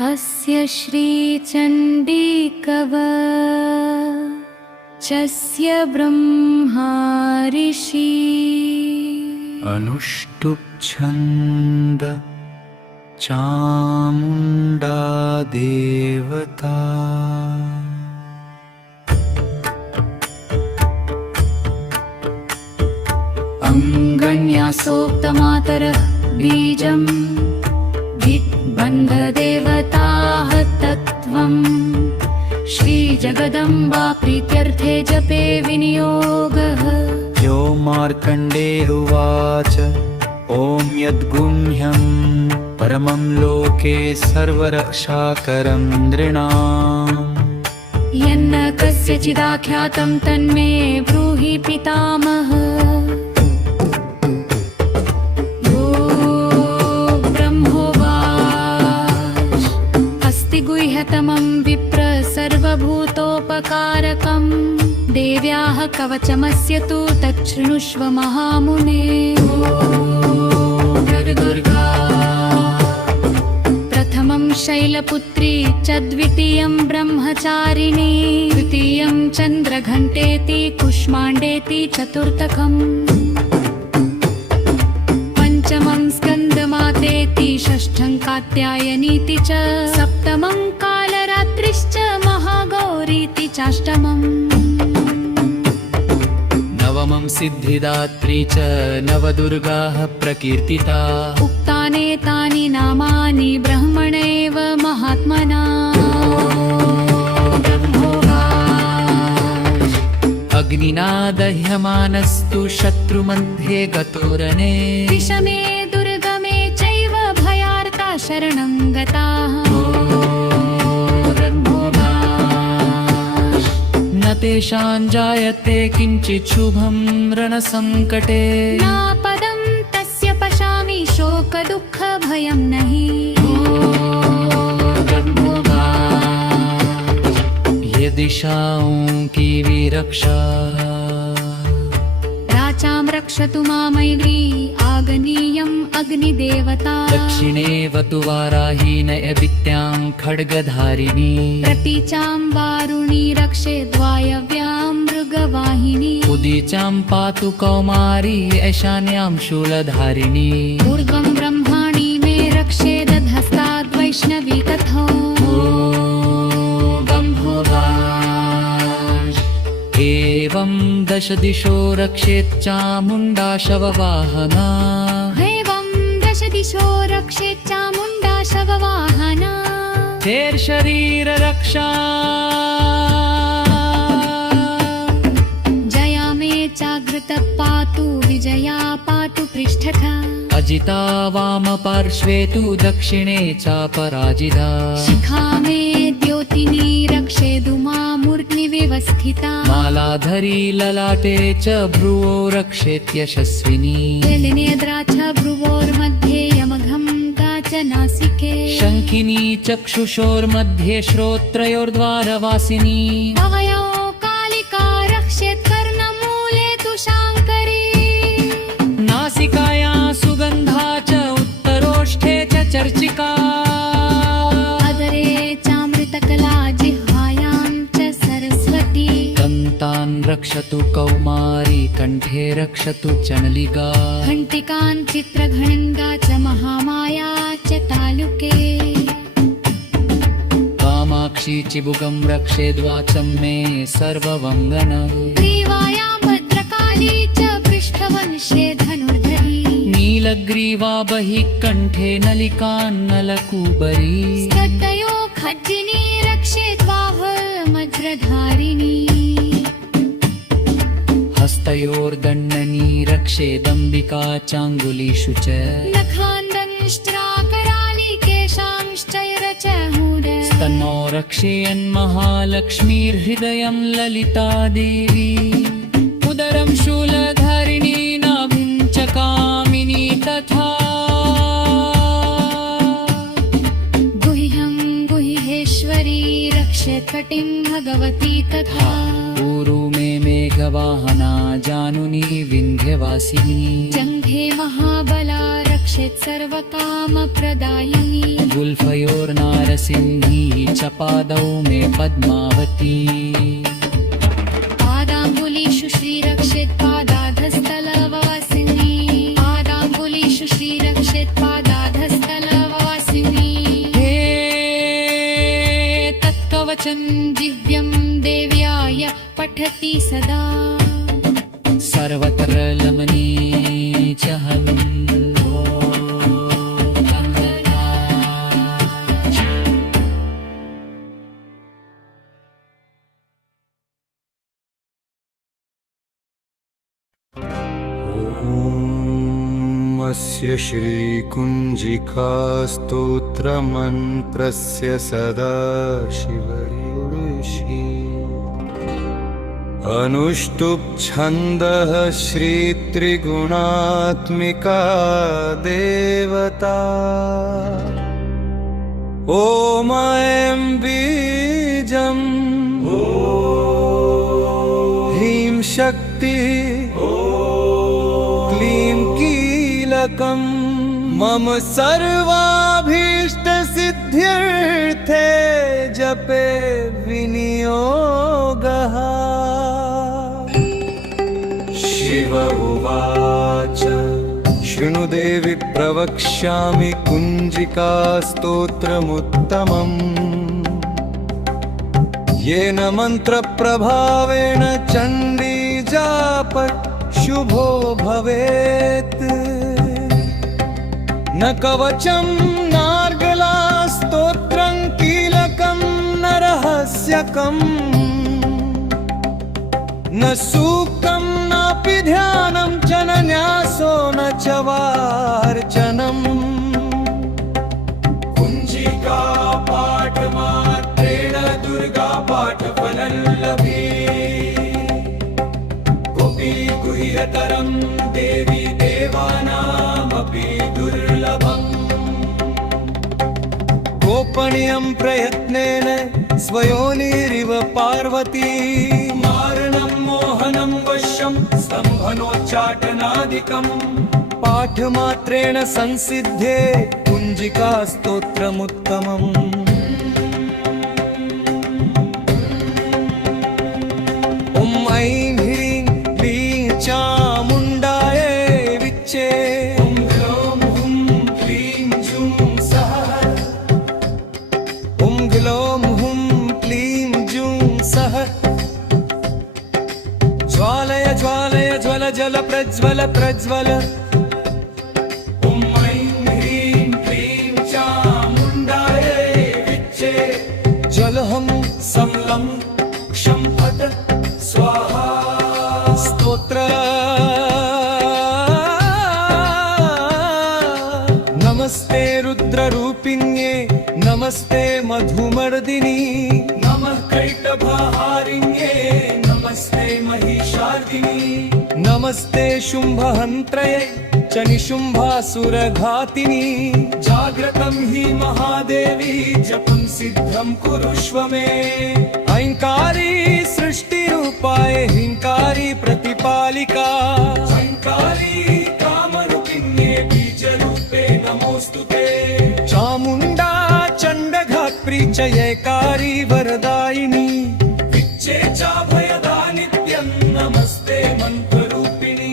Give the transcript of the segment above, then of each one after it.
अस्य श्रीचण्डीकवचस्य ब्रह्मा ऋषि अनुष्टुप् चामुण्डा देवता। अङ्गन्यासोक्तमातरः बीजं भिद्बन्धदेवताः तत्त्वम् श्रीजगदम्बा प्रीत्यर्थे जपे विनियोगः। यो मार्कण्डेयुवाच ॐ यद्गुह्यं परमं लोके सर्वरक्षाकरं नृणाम् यन्न कस्यचिदाख्यातं तन्मे ब्रूहि पितामह। यो ब्रह्मोवाच अस्ति गुह्यतमं विप्र सर्वभूतोपकारकं देव्याः कवचमस्य तु तच्छृणुष्व महामुने। दुर्गा प्रथमं शैलपुत्री च द्वितीयं ब्रह्मचारिणी तृतीयं चन्द्रघण्टेति कुष्माण्डेति चतुर्थकम् पञ्चमं स्कन्दमातेति षष्ठं कात्यायनीति च सप्तमं कालरात्रिश्च महागौरीति चाष्टमम् नवमं सिद्धिदात्री च नवदुर्गाः प्रकीर्तिता। उक्तानेतानि नामानि ब्रह्मणैव महात्मना। अग्निना दह्यमानस्तु शत्रुमध्ये गतोरणे विषमे दुर्गमे चैव भयार्ता शरणं गताः। न तेषां जायते किञ्चित् शुभं रणसङ्कटे नापदं तस्य पशामि शोकदुःखभयं नहि। यदिशां कीविरक्षा राचां रक्षतु मामैत्री आगनीयम् अग्निदेवता। दक्षिणे वतु वाराही नयवित्यां खड्गधारिणी प्रतीचां वारुणी रक्षेद् वायव्यां मृगवाहिनी। उदीचां पातु कौमारी ईशान्यां शूलधारिणी। ऊर्ध्वं ब्रह्माणि मे रक्षेदधस्ताद् वैष्णवी तथा। एवं दश दिशो रक्षेत् चामुण्डा शववाहना। एवं दश दिशो रक्षेत् चामुण्डा शववाहना। शरीर रक्षा जया मे जागृत पातु विजया पातु पृष्ठतः। अजिता वाम पार्श्वे तु दक्षिणे चापराजिता। शिखा मे द्योतिनी रक्षेदु मामूर्ध्नि व्यवस्थिता। मालाधरी ललाटे च भ्रुवो रक्षेत् यशस्विनी। जलनेद्रा च भ्रुवोर्मध्ये यमघं गा च नासिके। शङ्खिनी चक्षुषोर्मध्ये श्रोत्रयोर्द्वारवासिनी। भवयो कालिका रक्षेत् कर्णमूले तु शाङ्करी। नासिकायां सुगन्धा च उत्तरोष्ठे च चर्चिका। अदरे चामृतकला जिह्वायां च सरस्वती। दन्तान् रक्षतु कौमारी कण्ठे रक्षतु चण्डिका। घण्टिकां चित्रघण्टा च महामाया च तालुके। कामाक्षी चिबुकं रक्षेद्वाचं मे सर्ववङ्गन। ग्रीवायां भद्रकाली च पृष्ठवंशे धनुर्धरी। नीलग्रीवा बहिः कण्ठे नलिकान्नलकूबरी। स्तड्डयो खड्गिनी रक्षेत् बाहुमज्रधारिणी। हस्तयोर्दण्डनी रक्षेदम्बिका चाङ्गुलीषु च। नखान्दंष्ट्राकराली केशांश्चैरचहूर। स्तनो रक्षेयन्महालक्ष्मीर्हृदयं ललिता देवी। उदरं शूलधारिणी नाभिं च कामिनी तथा। गुह्यं गुह्येश्वरी रक्षेत् कटिं भगवती तथा। ऊरु मे मेघवाहना जानुनी विन्ध्यवासिनी। जङ्घे महाबला रक्षेत् श्रीरक्षेत् सर्वकामप्रदायिनी गुल्फयोर्नारसिंही च पादौ मे पद्मावती पादाम्बुलीषु श्रीरक्षेत् पादाधस्थलवासिनी पादाम्बुलीषु श्रीरक्षेत् पादाधस्थलवासिनी हे तत्कवचं दिव्यं देव्याय पठति सदा सर्वत्र लमने च हनुम् अस्य श्रीकुञ्जिकास्तोत्रमन्त्रस्य सदाशिवऋषि अनुष्टुप् छन्दः श्रीत्रिगुणात्मिका देवता ॐ ऐं बीजम् ह्रीं शक्तिः क्लीं कीलकम् मम सर्वाभीष्टसिद्ध्यर्थे जपे विनियोगः शिव उवाच शृणु देवि प्रवक्ष्यामि कुञ्जिकास्तोत्रमुत्तमम् येन मन्त्रप्रभावेण चण्डी जापः शुभो भवेत् न कवचं नार्गला स्तोत्रं कीलकं न रहस्यकम् न सूक्तं नापि ध्यानं च न न्यासो न च वार्चनम् कुञ्जिका पाठमात्रेण दुर्गा पाठफलं लभे गुह्यतरं देवी देवानामपि दुर्लभम् गोपनीयं प्रयत्नेन स्वयोनिरिव पार्वती मारणं मोहनं वश्यं स्तम्भनोच्चाटनादिकम् पाठमात्रेण संसिद्धे कुञ्जिका स्तोत्रमुत्तमम् ॐ ऐं ह्रीं चामुण्डाय विच्चे ॐ ग्लौं हुं क्लीं जुं सः ॐ ग्लौं हुं क्लीं जुं सः ज्वालय ज्वालय ज्वल जल प्रज्वल प्रज्वल ॐ ऐं ह्रीं क्लीं चामुण्डाय विच्चे जलहं समलं क्षं फट स्वाहा स्तोत्र नमस्ते रुद्ररूपिण्ये नमस्ते मधुमर्दिनी नमः कैटभहारिण्ये नमस्ते महिषार्दिनी नमस्ते शुम्भहन्त्रये च निशुम्भासुरघातिनी जाग्रतं हि महादेवी जपं सिद्धं कुरुष्व मे ऐङ्कारी सृष्टिरूपाय हिंकारी प्रतिपालिका ऐङ्कारी कामरूपिण्ये बीजरूपे नमोऽस्तुते चामुण्डा चण्डघात्री च जयकारी वरदायिनी विच्चे चाभयदा नित्यं नमस्ते मन्त्ररूपिणी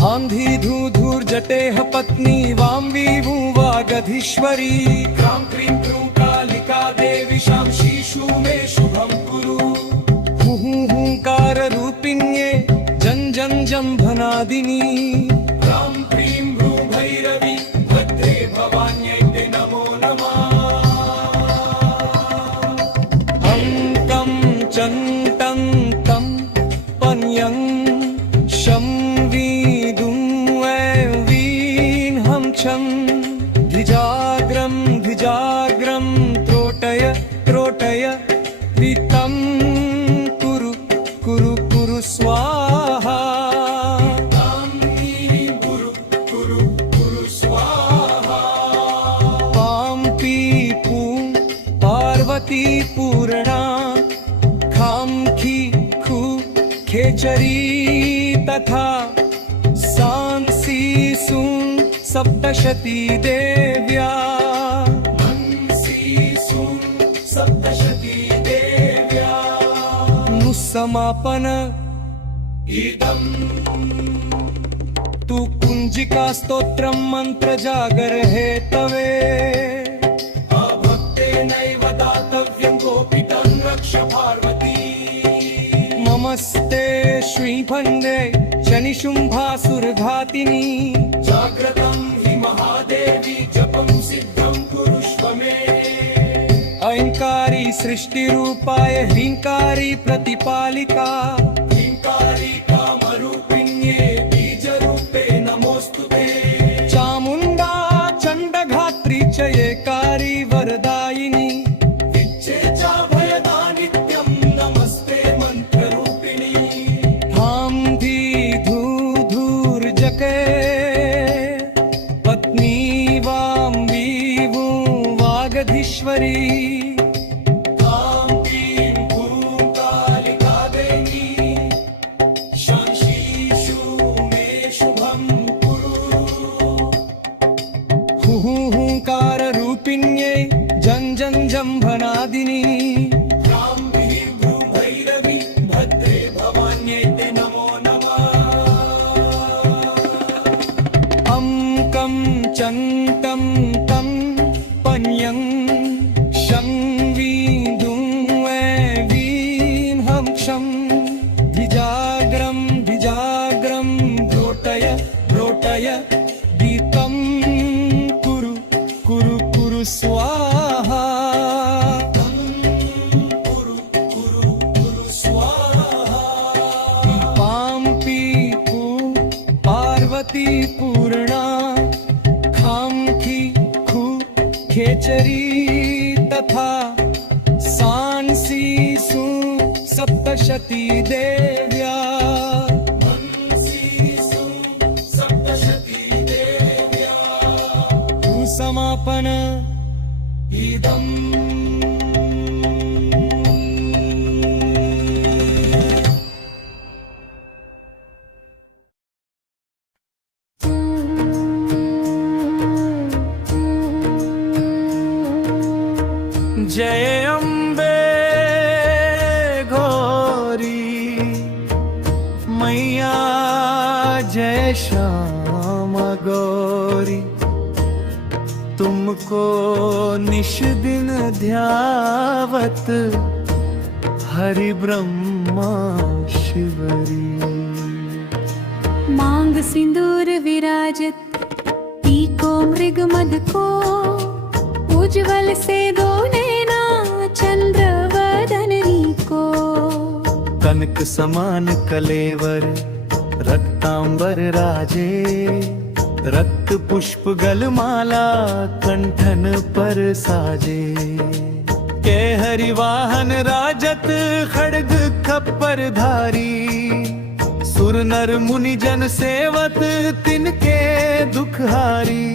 धान्धी धूधूर्जटेह पत्नी वाम्वीवू वागधीश्वरी क्रां क्रीं क्रूं कालिका देवी शांशीषु मे शुभं कुरु हुंकाररूपिण्ये जं जं जम्भनादिनी क्रां क्रीं भ्रू भैरवी भद्रे भवान्यै ते नमो नमः अङ्कं चन्तं तं पन्यं शं वीदुं ऐं वीं हं छं द्विजाग्रं द्विजाग्रं त्रोटय त्रोटय वितं कुरु कुरु कुरु स्वाहा कुरु कुरु कुरु स्वाहा पां पी पूं पार्वती पूर्णा खां खी खू खेचरी तथा सांसी सूं स सप्तशती देव्या मनसी सूं सप्तशती देव्या नुसमापन इदं तु कुंजिका स्तोत्रं मंत्र जागर हे तवे अभक्तेनैव दातव्यं गोपितं रक्ष पार्वती नमस्ते श्रीभन्दे शनिशुम्भासुरघातिनी जाग्रतं हि महादेवी जपं सिद्धं कुरुष्व मे अहंकारी सृष्टिरूपाय ह्रींकारी प्रतिपालिका ह्रींकारी कामरूपिण्ये बीजरूपे नमोस्तुते चामुण्डा चण्डघात्री च एकारी वरदायिनी विच्चेचा भयदानित्यं नमस्ते मन्त्ररूपिणी धाम धी धू धूर्जके पत्नी वां वीवू वागधीश्वरी जंभनादिनी भैरवी भद्रे भवान्यै ते नमो नमः कं चन्तं तं पन्यं शं वीदुं वीं हं क्षं धिजाग्रं द्रोटय गीतं कुरु कुरु कुरु स्वाहा पूर्णा खाम खी खू खेचरी तथा सांसी सु सप्तशती देव्या समापन इदम् जय अम्बे गौरी मैया जय श्याम गौरी तुमको निश दिन ध्यावत हरि ब्रह्मा शिवरी मांग सिंदूर विराजत टीको मृग मद को उज्जवल से दो नैना चंद्र वदनरी को कनक समान कलेवर रक्तांबर राजे रक्त पुष्प गलमाला कंठन पर साजे के हरिवाहन राजत खड़ग खप्पर धारी सुर नर मुनि जन सेवत तिनके दुखहारी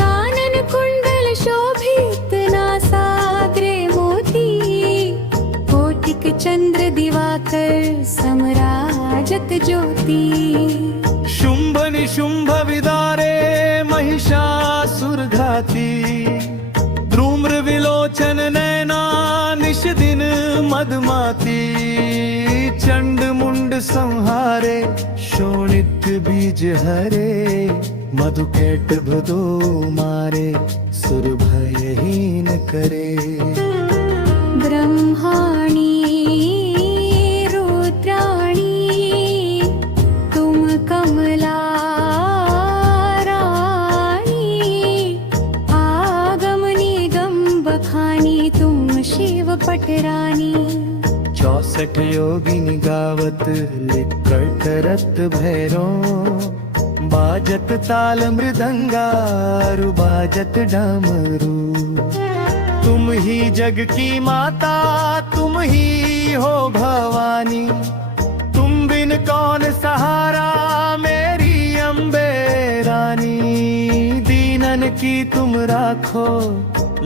कानन कुंडल शोभित नासाग्रे मोती कोटिक चंद्र दिवाकर समराजत ज्योति शुंभ निशुंभ विदारे महिषासुर घाती द्रुम्र विलोचन नैना निश दिन मदमाती चंड मुंड संहारे शोणित बीज हरे मधुकेट भदो मारे सुर भयहीन करे ब्रह्माणी रुद्राणी तुम कमला रानी आगम निगम बखानी तुम शिव पटरानी 64 योगिनी गावत लिक्कड़ करत भैरो बाजत ताल मृदंगारु बाजत डमरू तुम ही जग की माता तुम ही हो भवानी तुम बिन कौन सहारा मेरी अम्बे रानी दीनन की तुम राखो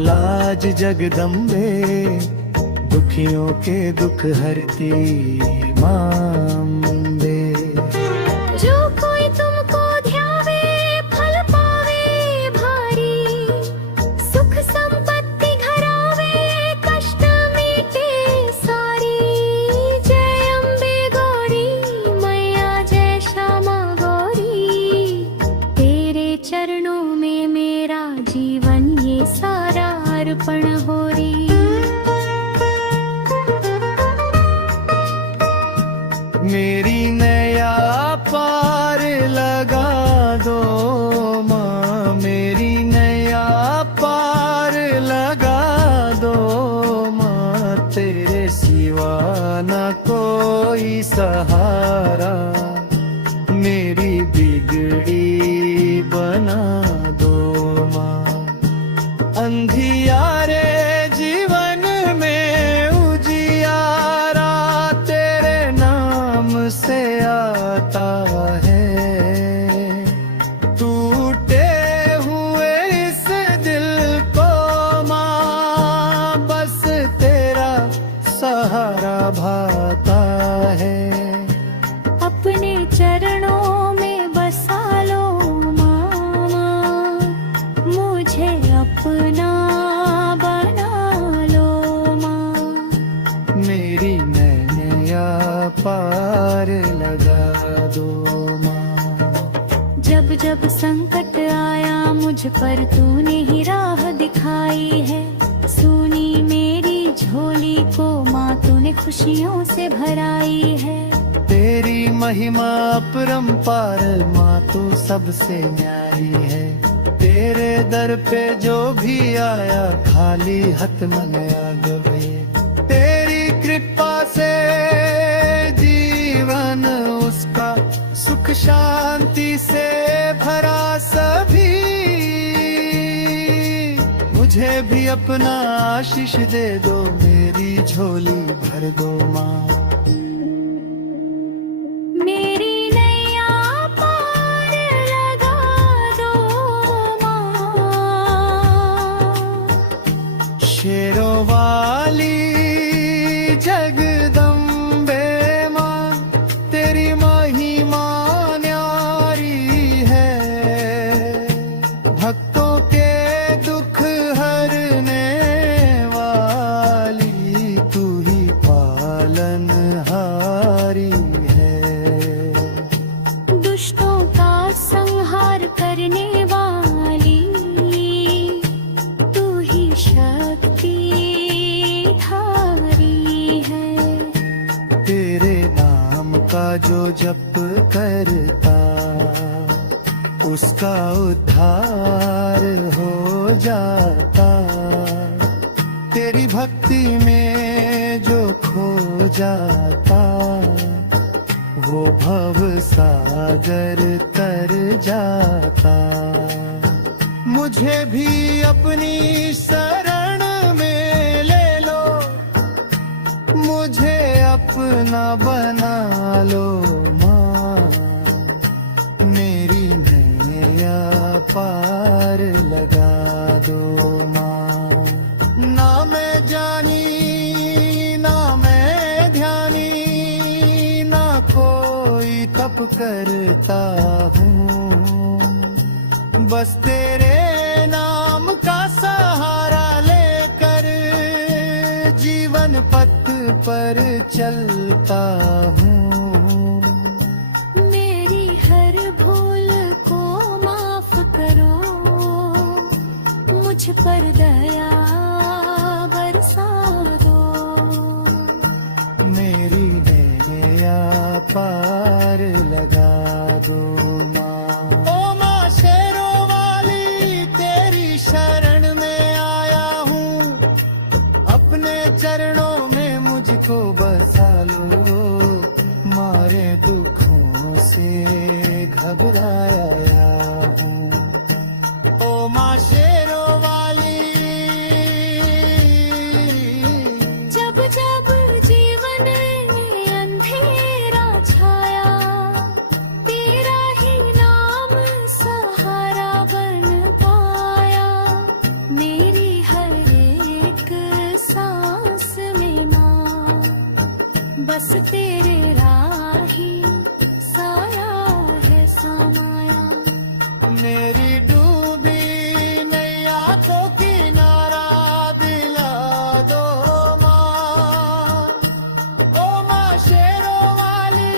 लाज जगदम्बे दुखियों के दुख हरती मां अम्बे जो कोई तुमको ध्यावे फल पा जब संकट आया मुझ पर तूने ही राह दिखाई है। सुनी मेरी झोली को माँ तूने खुशियों से भराई है। तेरी महिमा अपरंपार माँ तू सबसे न्यारी है। तेरे दर पे जो भी आया खाली हाथ न गया गए। तेरी कृपा से जीवन उसका सुख शांति से भरा सभी। मुझे भी अपना आशीष दे दो, मेरी झोली भर दो माँ। मेरी नैया पार लगा दो माँ। शेरों वाली जगदम्बे माँ तेरी महिमा न्यारी है। भक्तों के दुख हरने वाली तू ही पालनहारी है। दुष्टों का संहार करने वाली तू ही शक्ति धारी है। तेरे नाम का जो जप करता उसका उद्धार हो जाता। तेरी भक्ति में जो खो जाता वो भव सागर तर जाता। मुझे भी अपनी शरण में ले लो, मुझे अपना बना लो माँ। मेरी नैया पार लगा दो माँ। ना मैं जानी ना मैं ध्यानी ना कोई तप करता हूँ। बस तेरे नाम का सहारा लेकर जीवन पथ पर चलता हूँ। मेरी हर भूल को माफ करो, मुझ पर दया बरसा दो। मेरी नैया पार लगा दो माँ। ओ माँ शेरों वाली तेरी शरण में आया हूँ। अपने चरणों में मुझको बसा लो। मारे दुखों से घबराया हूँ। ओ माँ शेरों वाली जब जब जीवन में अंधेरा छाया तेरा ही नाम सहारा बन पाया। मेरी हर एक सांस में माँ बस तेरे राही साया है समाया। मेरी डूबी नैया को किनारा दिला दो माँ। ओ माँ शेरों वाली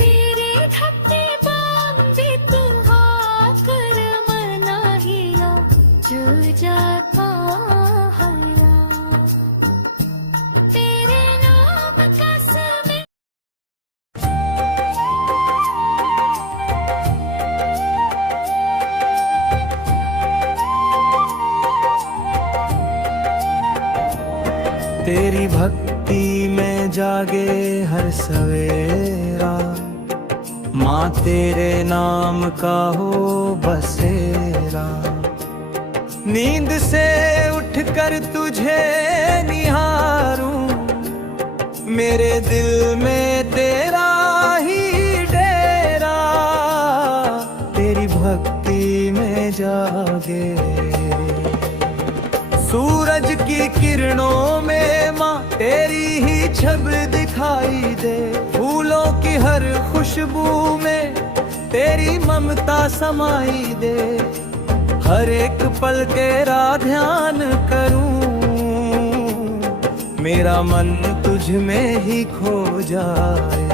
तेरे धक्के बाम भी तू हाकर मना हिया जो जाता हया। तेरे नाम कसम तेरी भक्ति में जागे हर सवेरा। माँ तेरे नाम का हो बसेरा। नींद से उठकर तुझे निहारूं। मेरे दिल में तेरा ही डेरा। तेरी भक्ति में जागे सूरज की किरणों में माँ तेरी ही छब दिखाई दे। फूलों की हर खुशबू में तेरी ममता समाई दे। हर एक पल तेरा ध्यान करूं। मेरा मन तुझ में ही खो जाए।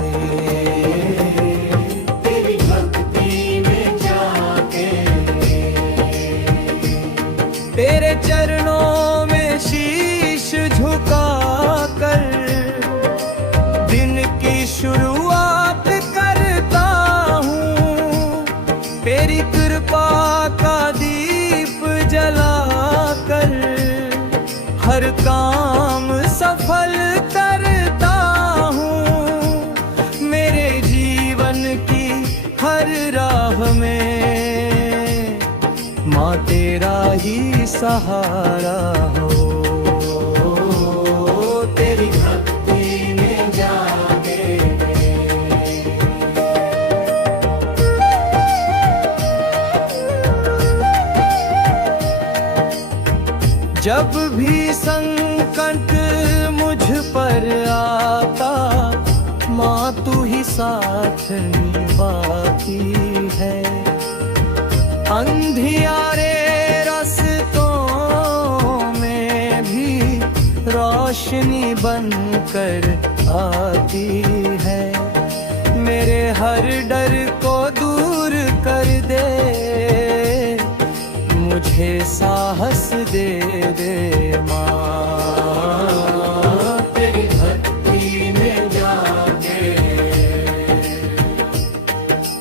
हर राह में माँ तेरा ही सहारा हो। तेरी भक्ति में जागे जब भी संकट मुझ पर आता, माँ तू ही साथ निभाती है। अंधियारे रास्तों में भी रोशनी बनकर आती है। मेरे हर डर को दूर कर दे, मुझे साहस दे दे माँ। तेरी भक्ति में जागे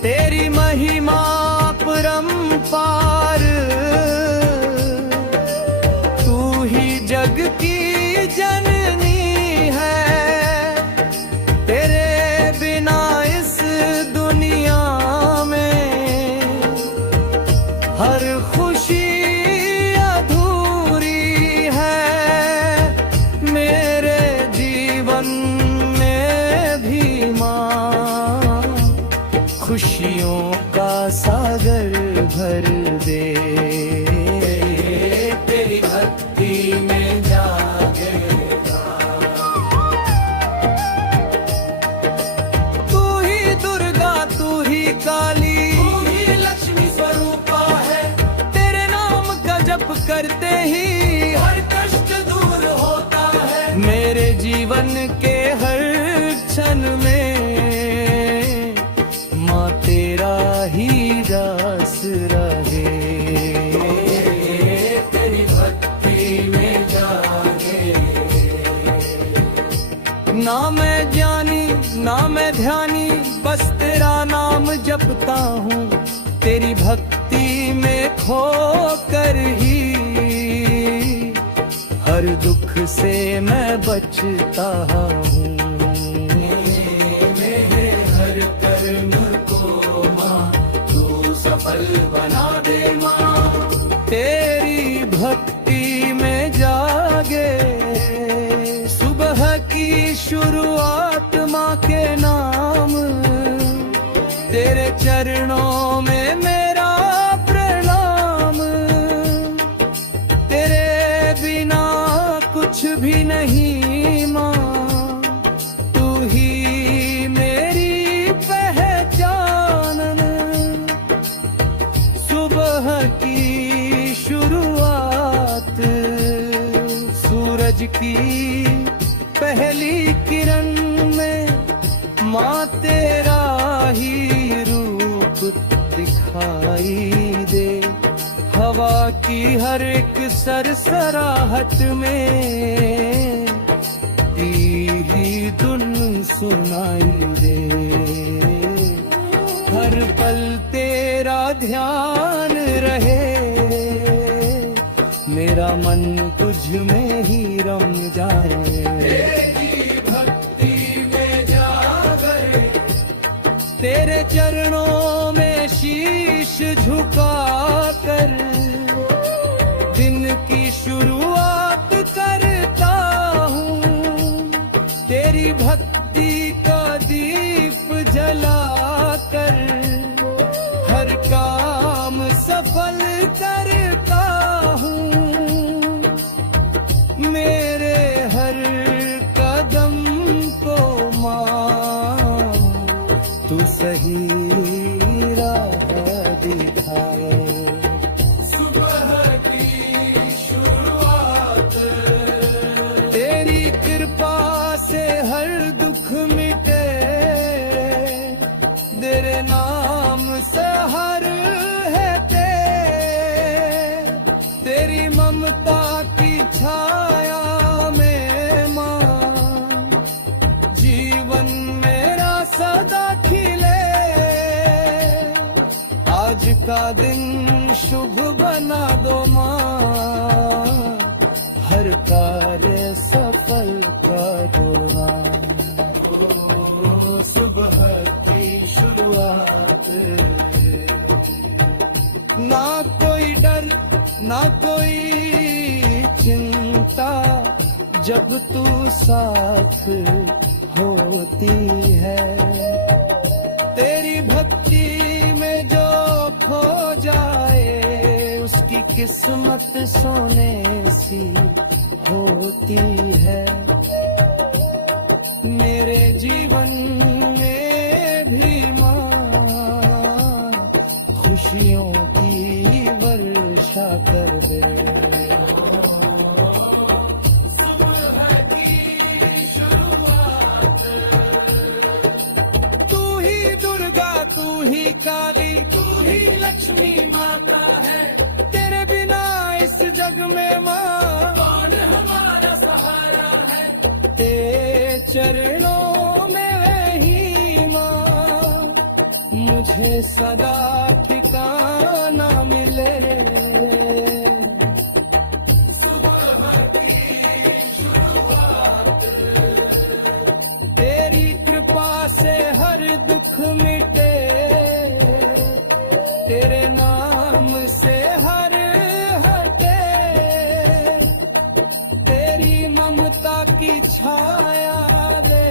तेरी महिमा परंपार, तू ही जग की जननी है। तेरे बिना इस दुनिया में हर खुशी अधूरी है। मेरे जीवन में भी माँ खुशियों का सागर भर दे। तेरी भक्ति में जागेगा तू ही दुर्गा, तू ही काली, तू ही लक्ष्मी स्वरूपा है। तेरे नाम का जप करते ही हर कष्ट दूर होता है। मेरे जीवन के हर क्षण में माँ तेरा ही रास रहे। तेरी भक्ति में जागे ना मैं ज्ञानी ना मैं ध्यानी, बस तेरा नाम जपता हूँ। तेरी भक्ति में खो कर ही हर दुख से मैं बचता हूँ। मेरे हर कर्म को माँ तू सफल बना दे माँ। तेरी भक्ति में जागे सुबह की शुरुआत माँ के नाम। तेरे चरणों में मेरा प्रणाम। तेरे बिना कुछ भी नहीं माँ, तू ही मेरी पहचान। सुबह की शुरुआत सूरज की पहली किरण में माँ तेरा ही रूप दिखाई दे। हवा की हर एक सरसराहट में ही धुन सुनाई दे। हर पल तेरा ध्यान रहे, मेरा मन तुझ में ही रम जाए। तेरी भक्ति में जागे तेरे चरणों में शीश झुका कर दिन की शुरुआत करता हूँ। तेरी भक्ति का दीप जला कर हर काम सफल करता हूँ। मेरे हर कदम को माँ तू सही राह दिखाए। सुबह की शुरुआत तेरी कृपा से हर दुख मिटे। तेरे नाम से हर है तेरी ममता की छाया में माँ जीवन मेरा सदा खिले। आज का दिन शुभ बना दो माँ, हर कार्य सफल करो माँ। सुबह की शुरुआत ना कोई चिंता जब तू साथ होती है। तेरी भक्ति में जो खो जाए उसकी किस्मत सोने सी होती है। मेरे जीवन में भी माँ खुशियों की वर्षा कर दे। तू ही काली, तू ही लक्ष्मी माता है। तेरे बिना इस जग में माँ कौन हमारा सहारा है। तेरे चरणों में ही माँ मुझे सदा ठिकाना मिले। तेरी कृपा से हर दुख मिटे, तेरे नाम से हर हटे। तेरी ममता की छाया दे